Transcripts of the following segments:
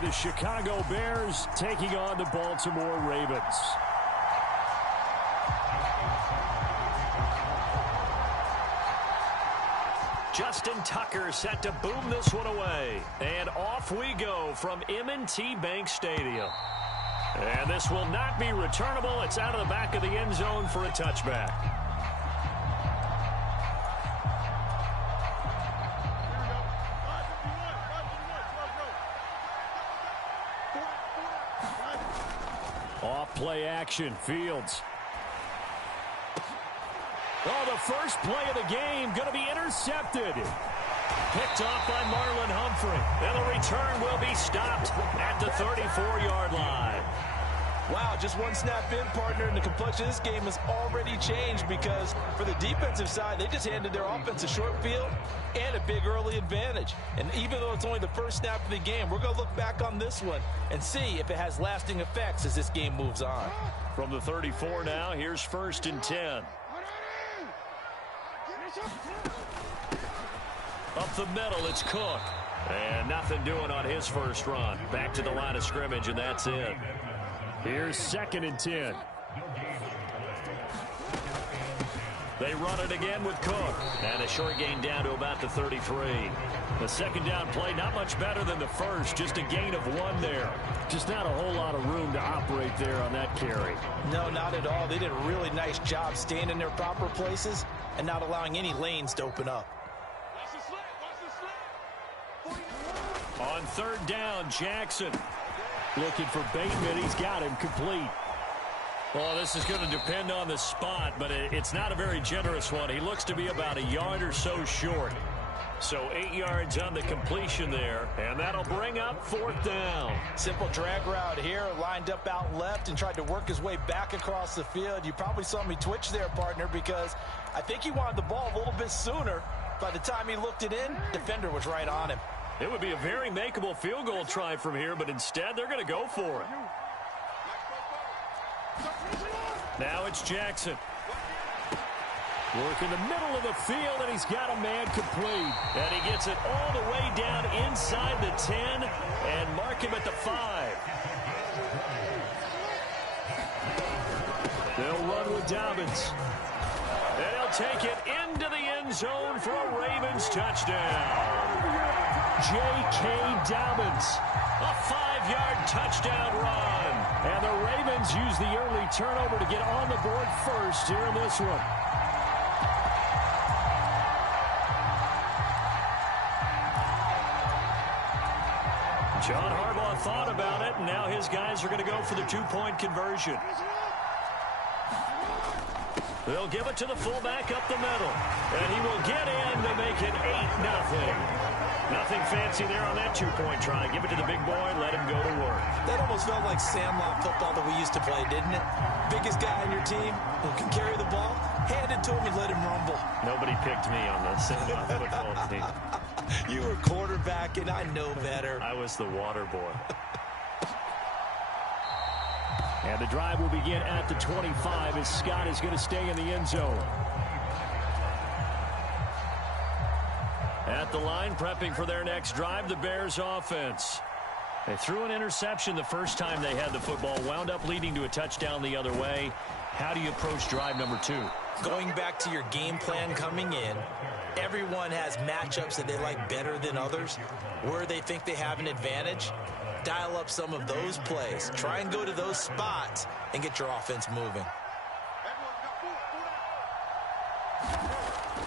the Chicago Bears taking on the Baltimore Ravens. Justin Tucker set to boom this one away. And off we go from M&T Bank Stadium. And this will not be returnable. It's out of the back of the end zone for a touchback. Off play action, Fields. Oh, the first play of the game going to be intercepted. Picked off by Marlon Humphrey. And the return will be stopped at the 34-yard line. Wow, just one snap in, partner, and the complexion of this game has already changed because for the defensive side, they just handed their offense a short field and a big early advantage. And even though it's only the first snap of the game, we're going to look back on this one and see if it has lasting effects as this game moves on. From the 34 now, here's 1st and 10. Up the middle, it's Cook. And nothing doing on his first run. Back to the line of scrimmage, and that's it. Here's 2nd and 10. They run it again with Cook. And a short gain down to about the 33. The second down play, not much better than the first. Just a gain of 1 there. Just not a whole lot of room to operate there on that carry. No, not at all. They did a really nice job staying in their proper places and not allowing any lanes to open up. On 3rd down, Jackson. Looking for Bateman. He's got him complete. Well, this is going to depend on the spot, but it's not a very generous one. He looks to be about a yard or so short. So 8 yards on the completion there, and that'll bring up 4th down. Simple drag route here, lined up out left and tried to work his way back across the field. You probably saw me twitch there, partner, because I think he wanted the ball a little bit sooner. By the time he looked it in, defender was right on him. It would be a very makeable field goal try from here, but instead they're going to go for it. Now it's Jackson. Work in the middle of the field, and he's got a man complete. And he gets it all the way down inside the 10 and mark him at the 5. They'll run with Dobbins. And he'll take it into the end zone for a Ravens touchdown. J.K. Dobbins, a 5-yard touchdown run. And the Ravens use the early turnover to get on the board first here in this one. John Harbaugh thought about it, and now his guys are going to go for the 2-point conversion. They'll give it to the fullback up the middle. And he will get in to make it 8-0. Nothing fancy there on that 2-point try. Give it to the big boy, let him go to work. That almost felt like Sandlot football that we used to play, didn't it? Biggest guy on your team who can carry the ball, hand it to him and let him rumble. Nobody picked me on the Sandlot football team. You were quarterback, and I know better. I was the water boy. And the drive will begin at the 25 as Scott is going to stay in the end zone. At the line, prepping for their next drive, the Bears offense. They threw an interception the first time they had the football, wound up leading to a touchdown the other way. How do you approach drive number 2? Going back to your game plan coming in, everyone has matchups that they like better than others, where they think they have an advantage. Dial up some of those plays. Try and go to those spots and get your offense moving.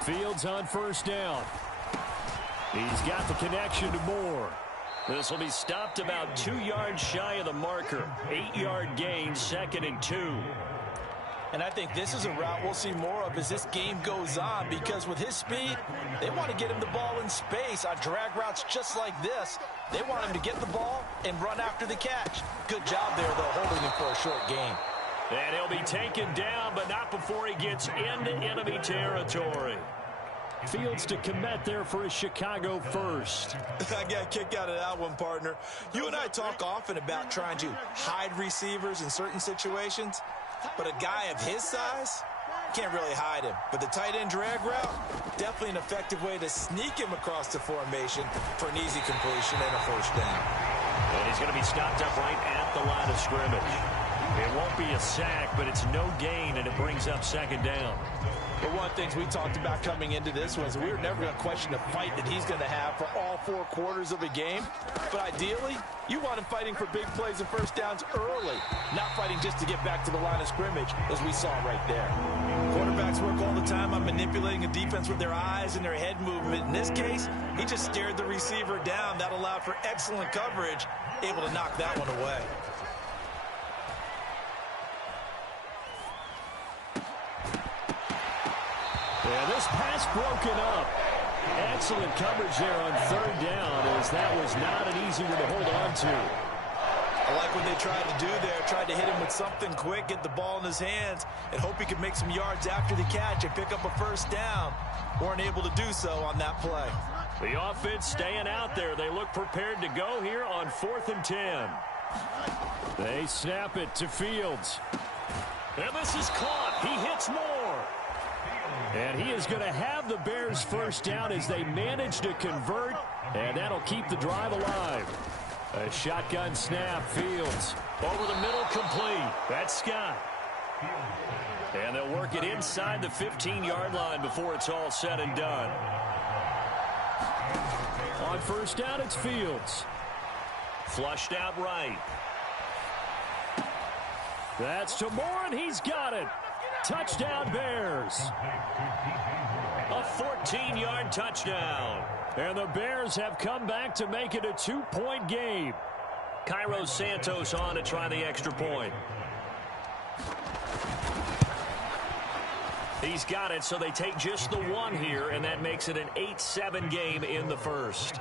Fields on 1st down. He's got the connection to Moore. This will be stopped about 2 yards shy of the marker. 8-yard gain, 2nd and 2. And I think this is a route we'll see more of as this game goes on, because with his speed, they want to get him the ball in space on drag routes just like this. They want him to get the ball and run after the catch. Good job there, though, holding him for a short gain. And he'll be taken down, but not before he gets into enemy territory. Fields to commit there for his Chicago first. I got a kick out of that one, partner. You and I talk often about trying to hide receivers in certain situations, but a guy of his size can't really hide him. But the tight end drag route, definitely an effective way to sneak him across the formation for an easy completion and a 1st down. And he's going to be stopped up right at the line of scrimmage. It won't be a sack, but it's no gain, and it brings up second down. But one of the things we talked about coming into this was we were never going to question the fight that he's going to have for all 4 quarters of a game. But ideally, you want him fighting for big plays and first downs early, not fighting just to get back to the line of scrimmage, as we saw right there. Quarterbacks work all the time on manipulating a defense with their eyes and their head movement. In this case, he just stared the receiver down. That allowed for excellent coverage, able to knock that one away. Yeah, this pass broken up. Excellent coverage there on third down, as that was not an easy one to hold on to. I like what they tried to do there. Tried to hit him with something quick, get the ball in his hands, and hope he could make some yards after the catch and pick up a first down. Weren't able to do so on that play. The offense staying out there. They look prepared to go here on 4th and 10. They snap it to Fields. And this is caught. He hits more. And he is going to have the Bears first down as they manage to convert, and that'll keep the drive alive. A shotgun snap, Fields. Over the middle, complete. That's Scott. And they'll work it inside the 15-yard line before it's all said and done. On first down, it's Fields. Flushed out right. That's to Moore, and he's got it. Touchdown, Bears. A 14-yard touchdown. And the Bears have come back to make it a 2-point game. Cairo Santos on to try the extra point. He's got it, so they take just the one here, and that makes it an 8-7 game in the first.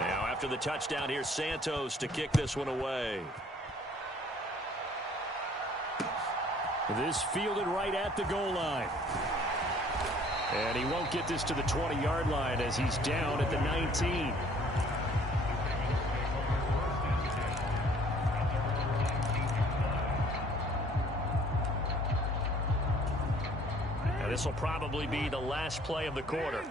Now after the touchdown, here's Santos to kick this one away. This fielded right at the goal line. And he won't get this to the 20-yard line as he's down at the 19. And this will probably be the last play of the quarter.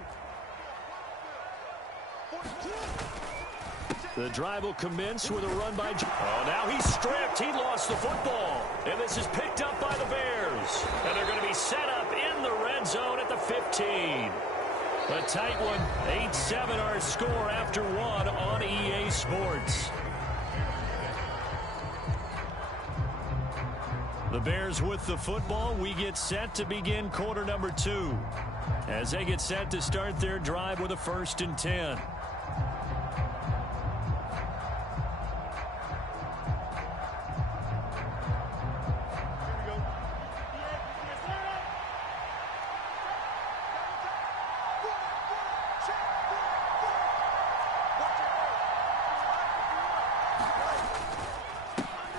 The drive will commence with a run by... Oh, now he's stripped. He lost the football. And this is picked up by the Bears. And they're going to be set up in the red zone at the 15. A tight one. 8-7 our score after one on EA Sports. The Bears with the football. We get set to begin quarter number 2. As they get set to start their drive with a 1st and 10.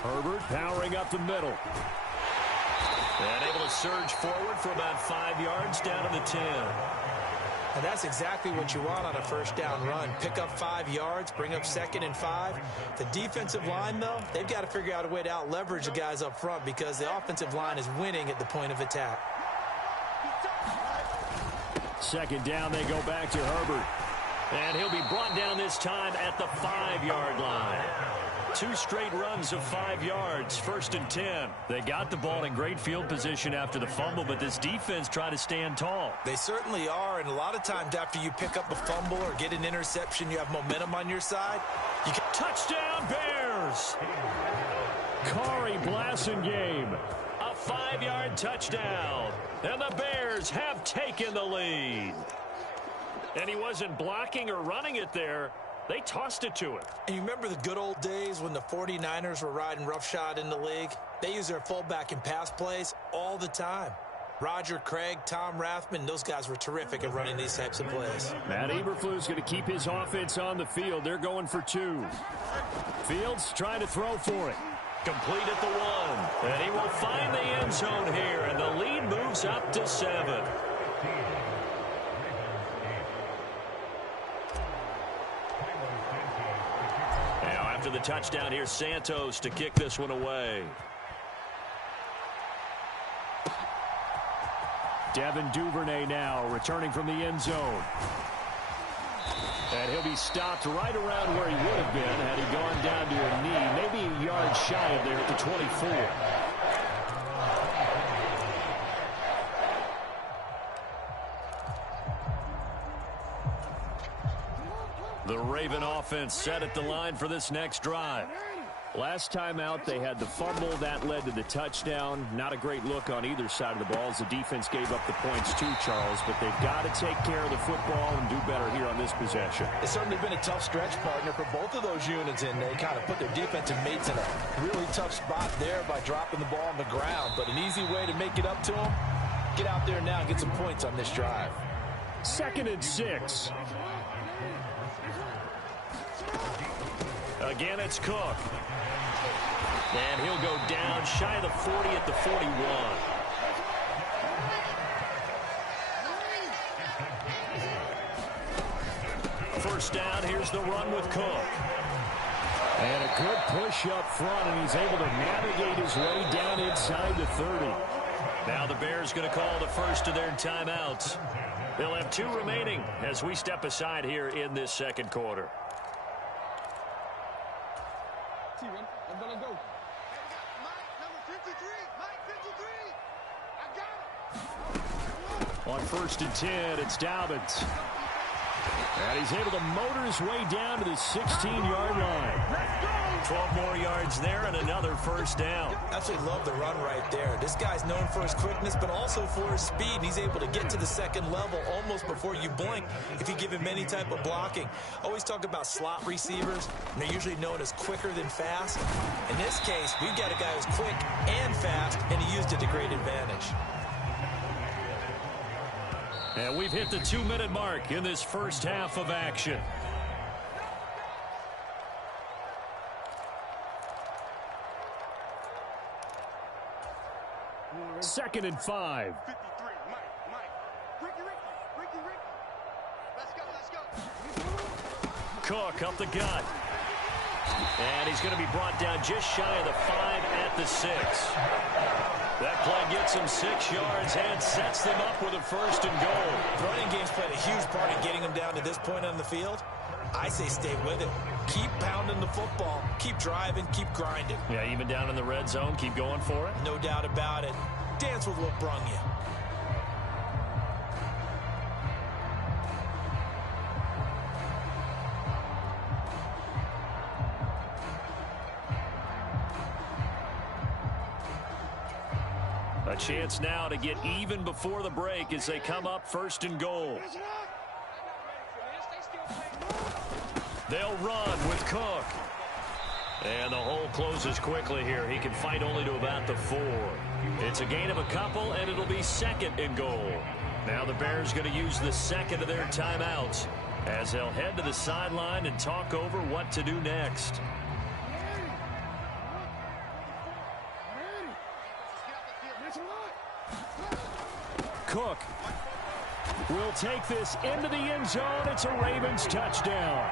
Herbert powering up the middle. And able to surge forward for about 5 yards down to the 10. And that's exactly what you want on a first down run. Pick up 5 yards, bring up 2nd and 5. The defensive line, though, they've got to figure out a way to out-leverage the guys up front because the offensive line is winning at the point of attack. 2nd down, they go back to Herbert. And he'll be brought down this time at the 5-yard line. 2 straight runs of 5 yards, 1st and 10. They got the ball in great field position after the fumble, but this defense tried to stand tall. They certainly are, and a lot of times after you pick up a fumble or get an interception, you have momentum on your side. Touchdown, Bears! Corey Blasingame, a 5-yard touchdown, and the Bears have taken the lead. And he wasn't blocking or running it there. They tossed it to him. And you remember the good old days when the 49ers were riding roughshod in the league? They used their fullback in pass plays all the time. Roger Craig, Tom Rathman, those guys were terrific at running these types of plays. Matt Eberflus going to keep his offense on the field. They're going for 2. Fields trying to throw for it. Complete at the 1. And he will find the end zone here, and the lead moves up to 7. After the touchdown, here's Santos to kick this one away. Devin Duvernay now returning from the end zone. And he'll be stopped right around where he would have been had he gone down to a knee, maybe a yard shy of there at the 24. The Raven offense set at the line for this next drive. Last time out, they had the fumble. That led to the touchdown. Not a great look on either side of the ball as the defense gave up the points too, Charles. But they've got to take care of the football and do better here on this possession. It's certainly been a tough stretch, partner, for both of those units, and they kind of put their defensive mates in a really tough spot there by dropping the ball on the ground. But an easy way to make it up to them, get out there now and get some points on this drive. 2nd and 6. Again, it's Cook. And he'll go down shy of the 40 at the 41. First down, here's the run with Cook. And a good push up front, and he's able to navigate his way down inside the 30. Now the Bears going to call the first of their timeouts. They'll have 2 remaining as we step aside here in this second quarter. I'm gonna go. On 1st and 10, it's Dobbins. And he's able to motor his way down to the 16-yard line. 12 more yards there and another first down. Absolutely love the run right there. This guy's known for his quickness, but also for his speed. He's able to get to the second level almost before you blink if you give him any type of blocking. Always talk about slot receivers, and they're usually known as quicker than fast. In this case, we've got a guy who's quick and fast, and he used it to great advantage. And we've hit the 2-minute mark in this first half of action. Second and 5. 53, Mike. Ricky. Let's go. Cook up the gut. And he's going to be brought down just shy of the 5 at the 6. That play gets him 6 yards and sets them up with a 1st and goal. The running game's played a huge part in getting them down to this point on the field. I say stay with it. Keep pounding the football. Keep driving. Keep grinding. Yeah, even down in the red zone, keep going for it. No doubt about it. Dance with what brung you. A chance now to get even before the break as they come up 1st and goal. They'll run with Cook. And the hole closes quickly here. He can fight only to about the 4. It's a gain of a couple, and it'll be 2nd and goal. Now the Bears going to use the second of their timeouts as they'll head to the sideline and talk over what to do next. Cook will take this into the end zone. It's a Ravens touchdown.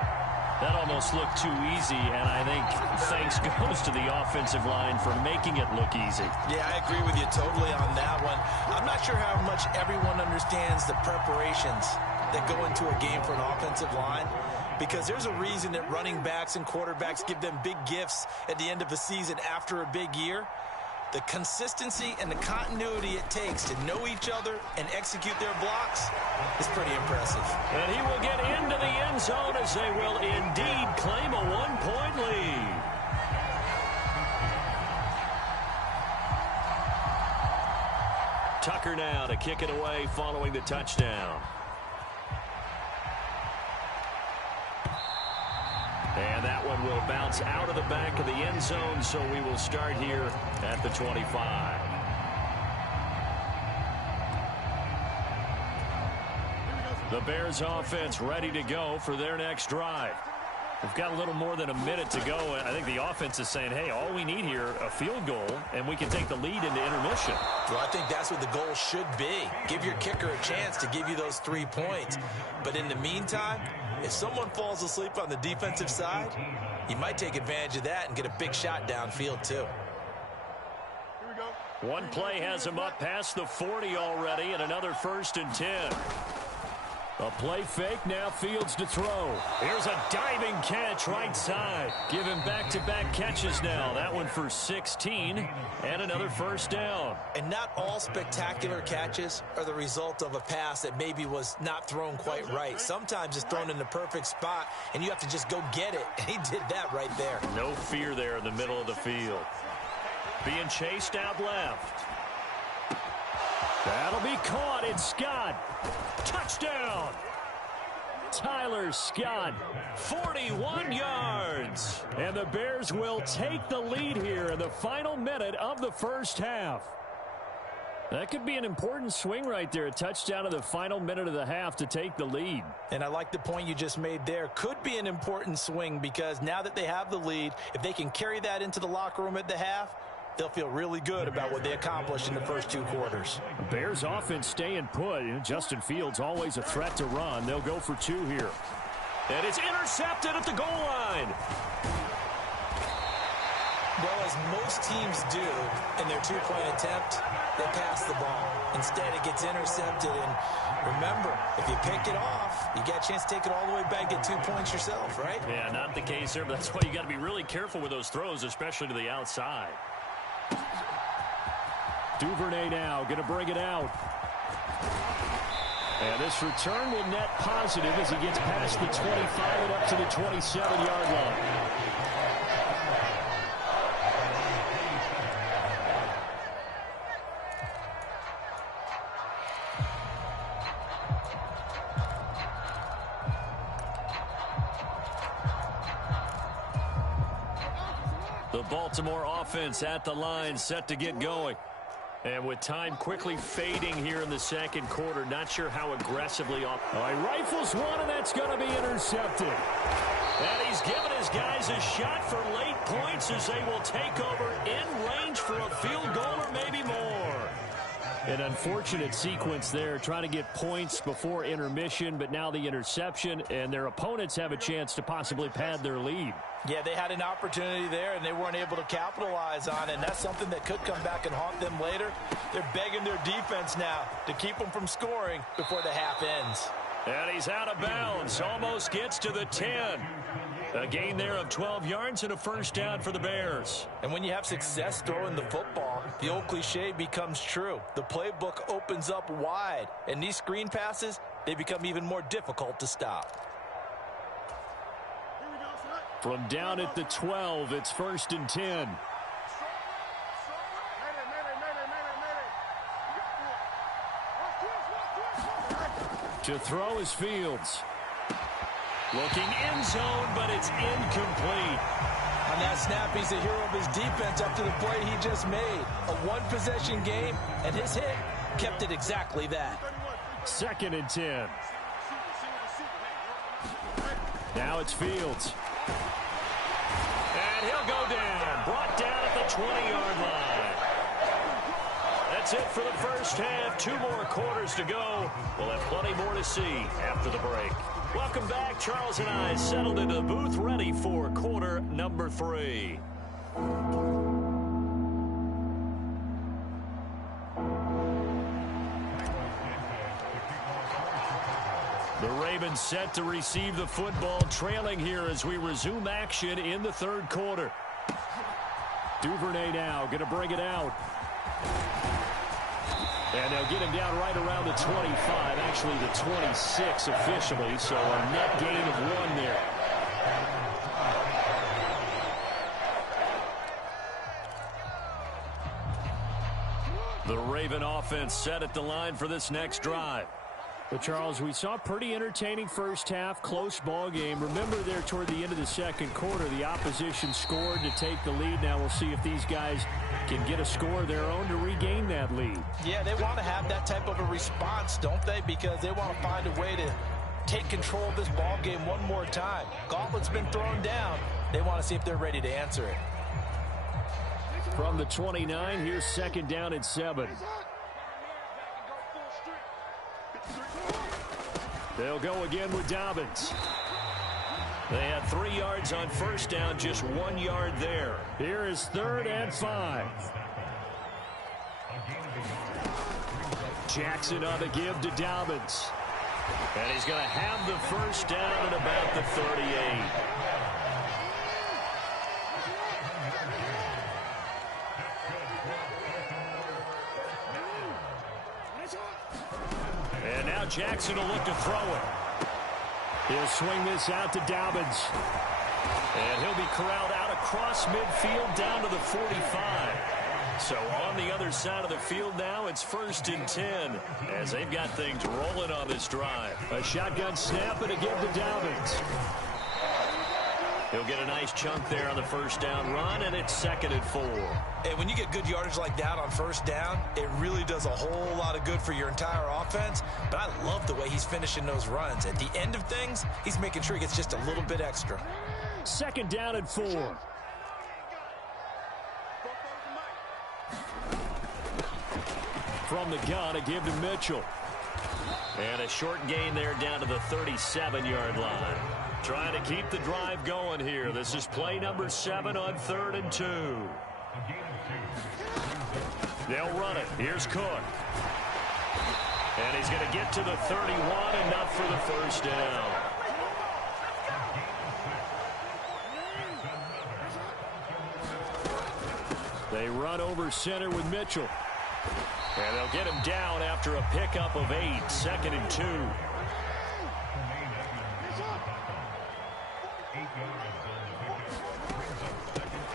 That almost looked too easy, and I think thanks goes to the offensive line for making it look easy. Yeah, I agree with you totally on that one. I'm not sure how much everyone understands the preparations that go into a game for an offensive line, because there's a reason that running backs and quarterbacks give them big gifts at the end of a season after a big year. The consistency and the continuity it takes to know each other and execute their blocks is pretty impressive. And he will get into the end zone as they will indeed claim a 1-point lead. Tucker now to kick it away following the touchdown. And that one will bounce out of the back of the end zone, so we will start here at the 25. The Bears offense ready to go for their next drive. We've got a little more than a minute to go. I think the offense is saying, hey, all we need here, a field goal, and we can take the lead into intermission. Well, I think that's what the goal should be. Give your kicker a chance to give you those 3 points. But in the meantime, if someone falls asleep on the defensive side, you might take advantage of that and get a big shot downfield too. Here we go. One play has him up past the 40 already, and another 1st and 10. A play fake, now Fields to throw. Here's a diving catch right side. Give him back-to-back catches now. That one for 16, and another 1st down. And not all spectacular catches are the result of a pass that maybe was not thrown quite right. Sometimes it's thrown in the perfect spot, and you have to just go get it. And he did that right there. No fear there in the middle of the field. Being chased out left. That'll be caught. It's Scott. Touchdown. Tyler Scott, 41 yards. And the Bears will take the lead here in the final minute of the 1st half. That could be an important swing right there. A touchdown in the final minute of the half to take the lead. And I like the point you just made there. Could be an important swing because now that they have the lead, if they can carry that into the locker room at the half, they'll feel really good about what they accomplished in the first 2 quarters. Bears offense staying put. Justin Fields always a threat to run. They'll go for 2 here. And it's intercepted at the goal line. Well, as most teams do in their 2-point attempt, they pass the ball. Instead, it gets intercepted. And remember, if you pick it off, you get a chance to take it all the way back, get 2 points yourself, right? Yeah, not the case there, but that's why you got to be really careful with those throws, especially to the outside. Duvernay now going to bring it out. And this return will net positive as he gets past the 25 and up to the 27-yard line. The Baltimore offense at the line, set to get going. And with time quickly fading here in the 2nd quarter, not sure how aggressively off. All right, rifles one, and that's going to be intercepted. And he's given his guys a shot for late points as they will take over in range for a field goal or maybe more. An unfortunate sequence there, trying to get points before intermission, but now the interception, and their opponents have a chance to possibly pad their lead. Yeah, they had an opportunity there, and they weren't able to capitalize on it, and that's something that could come back and haunt them later. They're begging their defense now to keep them from scoring before the half ends. And he's out of bounds, almost gets to the 10. A gain there of 12 yards and a 1st down for the Bears. And when you have success throwing the football, the old cliche becomes true. The playbook opens up wide, and these screen passes, they become even more difficult to stop. From down at the 12, it's 1st and 10. To throw is Fields. Looking end zone, but it's incomplete. On that snap, he's a hero of his defense after the play he just made. A one-possession game, and his hit kept it exactly that. 2nd and 10. Now it's Fields. And he'll go down. Brought down at the 20-yard line. That's it for the 1st half. 2 more quarters to go. We'll have plenty more to see after the break. Welcome back. Charles and I settled into the booth ready for quarter number 3. The Ravens set to receive the football, trailing here as we resume action in the 3rd quarter. Duvernay now going to bring it out. And they'll get him down right around the 25, actually the 26 officially, so a net gain of 1 there. The Raven offense set at the line for this next drive. But, Charles, we saw a pretty entertaining 1st half, close ball game. Remember there toward the end of the 2nd quarter, the opposition scored to take the lead. Now we'll see if these guys can get a score of their own to regain that lead. Yeah, they want to have that type of a response, don't they? Because they want to find a way to take control of this ball game one more time. Gauntlet's been thrown down. They want to see if they're ready to answer it. From the 29, here's 2nd down and 7. They'll go again with Dobbins. They had 3 yards on 1st down, just 1 yard there. Here is 3rd and 5. Jackson on the give to Dobbins. And he's going to have the first down at about the 38. And now Jackson will look to throw it. He'll swing this out to Dobbins. And he'll be corralled out across midfield down to the 45. So on the other side of the field now, it's 1st and 10 as they've got things rolling on this drive. A shotgun snap and a give to Dobbins. He'll get a nice chunk there on the first down run, and it's 2nd and 4. And when you get good yardage like that on first down, it really does a whole lot of good for your entire offense. But I love the way he's finishing those runs. At the end of things, he's making sure he gets just a little bit extra. 2nd down and 4. From the gun, a give to Mitchell. And a short gain there down to the 37-yard line. Trying to keep the drive going here. This is play number 7 on 3rd and 2. They'll run it. Here's Cook. And he's going to get to the 31, enough for the first down. They run over center with Mitchell. And they'll get him down after a pickup of 8, 2nd and 2.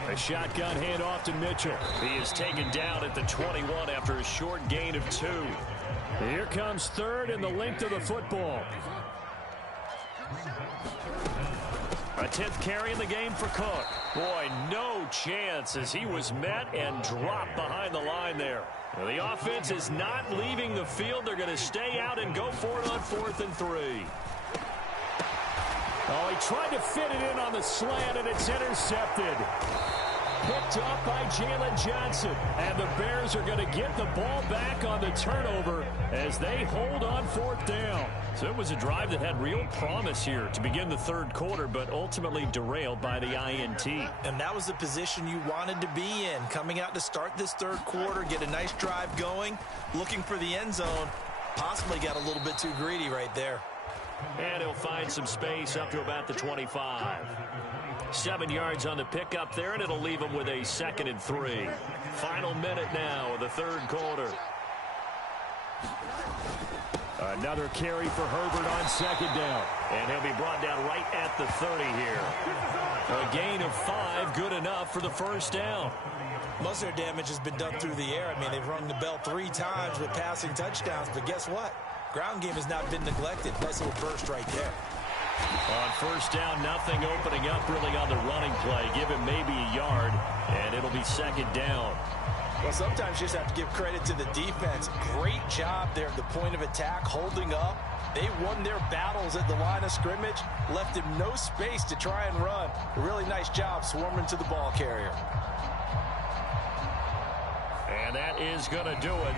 A shotgun handoff to Mitchell. He is taken down at the 21 after a short gain of 2. Here comes 3rd and the length of the football. A 10th carry in the game for Cook. Boy, no chance as he was met and dropped behind the line there. Well, the offense is not leaving the field. They're going to stay out and go for it on 4th and 3. Oh, he tried to fit it in on the slant, and it's intercepted. Picked up by Jalen Johnson. And the Bears are going to get the ball back on the turnover as they hold on 4th down. So it was a drive that had real promise here to begin the 3rd quarter, but ultimately derailed by the INT. And that was the position you wanted to be in. Coming out to start this 3rd quarter, get a nice drive going, looking for the end zone. Possibly got a little bit too greedy right there. And he'll find some space up to about the 25. 7 yards on the pickup there, and it'll leave him with a 2nd and 3. Final minute now of the 3rd quarter. Another carry for Herbert on 2nd down. And he'll be brought down right at the 30 here. A gain of 5, good enough for the first down. Most of their damage has been done through the air. I mean, they've rung the bell 3 times with passing touchdowns, but guess what? Ground game has not been neglected. Nice little burst right there. On first down, nothing opening up really on the running play. Give him maybe a yard, and it'll be 2nd down. Well, sometimes you just have to give credit to the defense. Great job there at the point of attack, holding up. They won their battles at the line of scrimmage, left him no space to try and run. A really nice job swarming to the ball carrier. And that is going to do it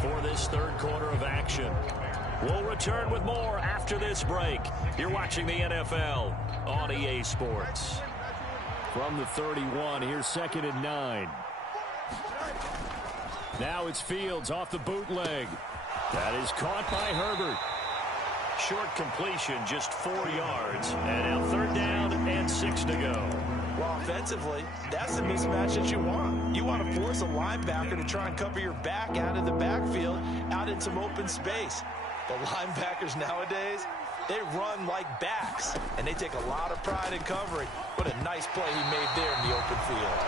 for this 3rd quarter of action. We'll return with more after this break. You're watching the NFL on EA Sports. From the 31, here's 2nd and 9. Now it's Fields off the bootleg. That is caught by Herbert. Short completion, just 4 yards. And now 3rd down and 6 to go. Well, offensively, that's the mismatch that you want. You want to force a linebacker to try and cover your back out of the backfield, out in some open space. The linebackers nowadays, they run like backs, and they take a lot of pride in covering. What a nice play he made there in the open field.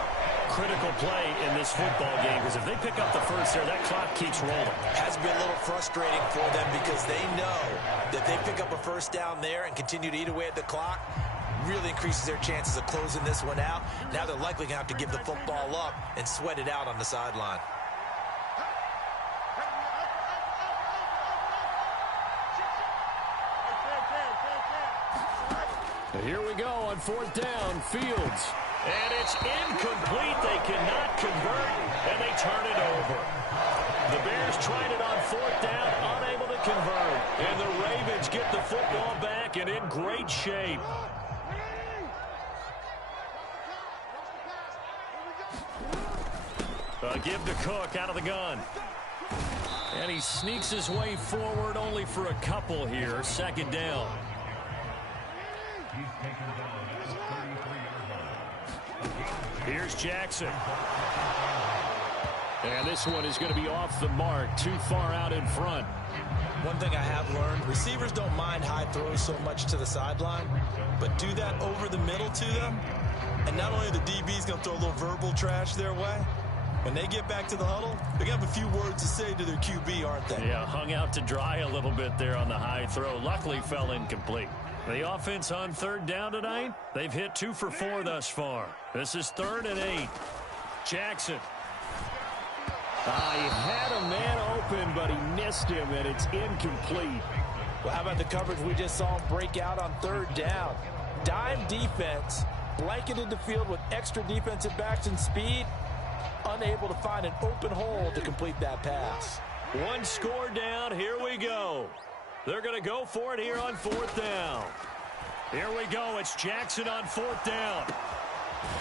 Critical play in this football game, because if they pick up the first there, that clock keeps rolling. Has been a little frustrating for them because they know that they pick up a first down there and continue to eat away at the clock, really increases their chances of closing this one out. Now they're likely going to have to give the football up and sweat it out on the sideline. Here we go on 4th down, Fields. And it's incomplete. They cannot convert, and they turn it over. The Bears tried it on 4th down, unable to convert. And the Ravens get the football back and in great shape. Give to Cook out of the gun. And he sneaks his way forward only for a couple here. Second down. Here's Jackson. And this one is going to be off the mark, too far out in front. One thing I have learned, receivers don't mind high throws so much to the sideline, but do that over the middle to them, and not only the DB's going to throw a little verbal trash their way, when they get back to the huddle, they're going to have a few words to say to their QB, aren't they? Yeah, hung out to dry a little bit there on the high throw. Luckily fell incomplete. The offense on third down tonight, they've hit 2 for 4 thus far. This is 3rd and 8. Jackson. He had a man open, but he missed him, and it's incomplete. Well, how about the coverage we just saw him break out on 3rd down? Dime defense, blanketed the field with extra defensive backs and speed, unable to find an open hole to complete that pass. One score down. Here we go. They're going to go for it here on 4th down. Here we go. It's Jackson on 4th down.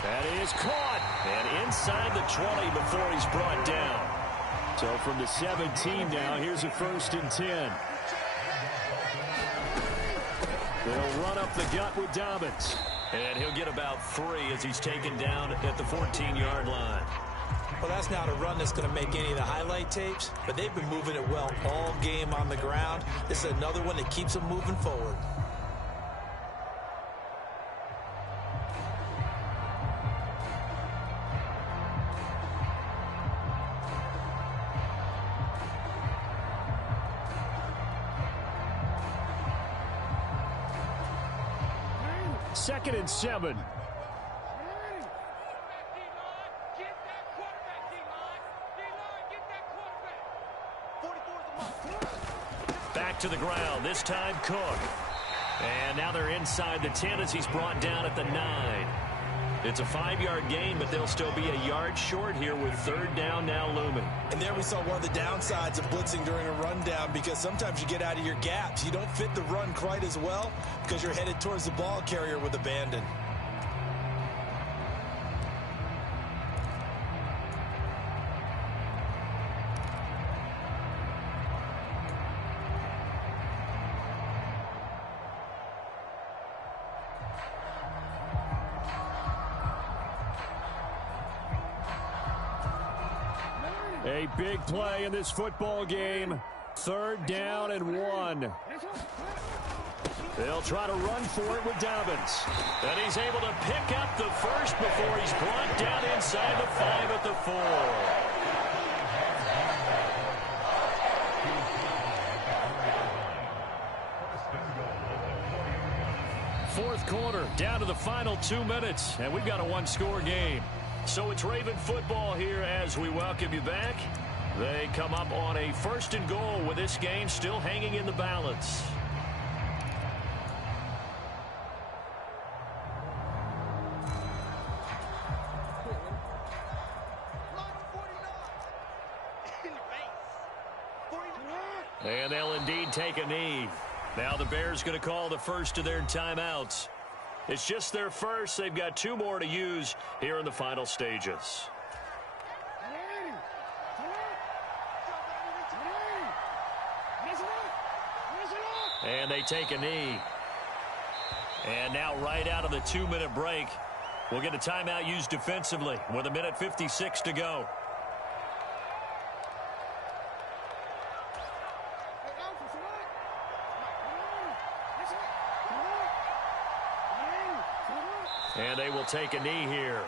That is caught. And inside the 20 before he's brought down. So from the 17 now, here's a 1st and 10. They'll run up the gut with Dobbins. And he'll get about 3 as he's taken down at the 14-yard line. Well, that's not a run that's going to make any of the highlight tapes, but they've been moving it well all game on the ground. This is another one that keeps them moving forward. Second and 7. Back to the ground, this time Cook. And now they're inside the 10 as he's brought down at the 9. It's a 5-yard gain, but they'll still be a yard short here with 3rd down now looming. And there we saw one of the downsides of blitzing during a rundown, because sometimes you get out of your gaps. You don't fit the run quite as well because you're headed towards the ball carrier with abandon. A big play in this football game. 3rd down and 1. They'll try to run for it with Dobbins. And he's able to pick up the first before he's brought down inside the 5 at the 4. Fourth quarter, down to the final 2 minutes, and we've got a 1-score game. So it's Raven football here as we welcome you back. They come up on a 1st and goal with this game still hanging in the balance. And they'll indeed take a knee. Now the Bears going to call the first of their timeouts. It's just their first. They've got 2 more to use here in the final stages. And they take a knee. And now right out of the 2-minute break, we'll get a timeout used defensively with 1:56 to go. And they will take a knee here.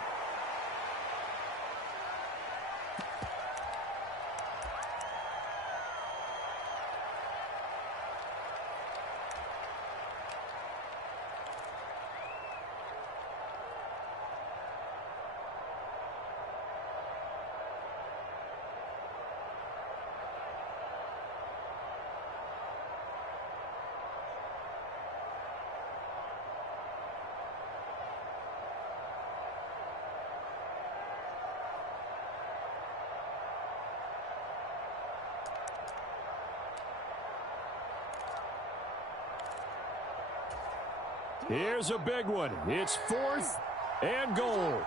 Here's a big one. It's 4th and goal.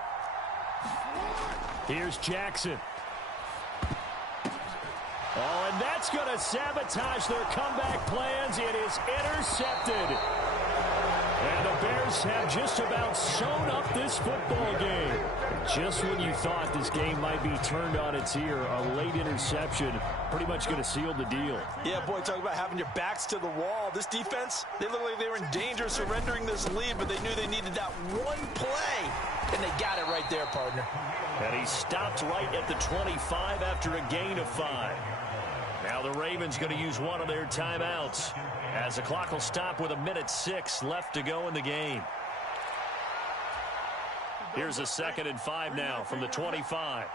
Here's Jackson. Oh, and that's going to sabotage their comeback plans. It is intercepted. And the Bears have just about sewn up this football game. Just when you thought this game might be turned on its ear, a late interception pretty much going to seal the deal. Yeah, boy, talk about having your backs to the wall. This defense, they look like they were in danger of surrendering this lead, but they knew they needed that one play, and they got it right there, partner. And he stopped right at the 25 after a gain of 5. Now the Ravens going to use one of their timeouts as the clock will stop with 1:06 left to go in the game. Here's a 2nd and 5 now from the 25.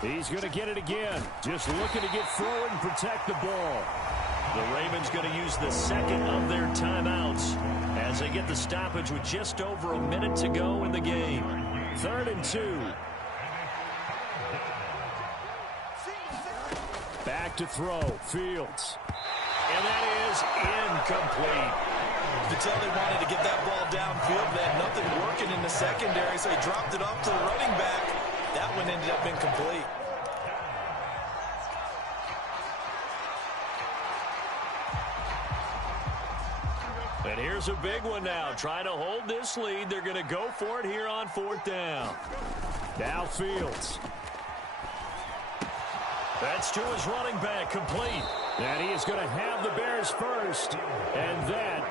He's going to get it again. Just looking to get forward and protect the ball. The Ravens going to use the 2nd of their timeouts as they get the stoppage with just over a minute to go in the game. 3rd and 2. Back to throw. Fields. And that is incomplete. You could tell they wanted to get that ball downfield. They had nothing working in the secondary, so he dropped it off to the running back. That one ended up incomplete. And here's a big one now. Trying to hold this lead. They're going to go for it here on 4th down. Now Fields. That's to his running back, complete. And he is going to have the Bears first. And that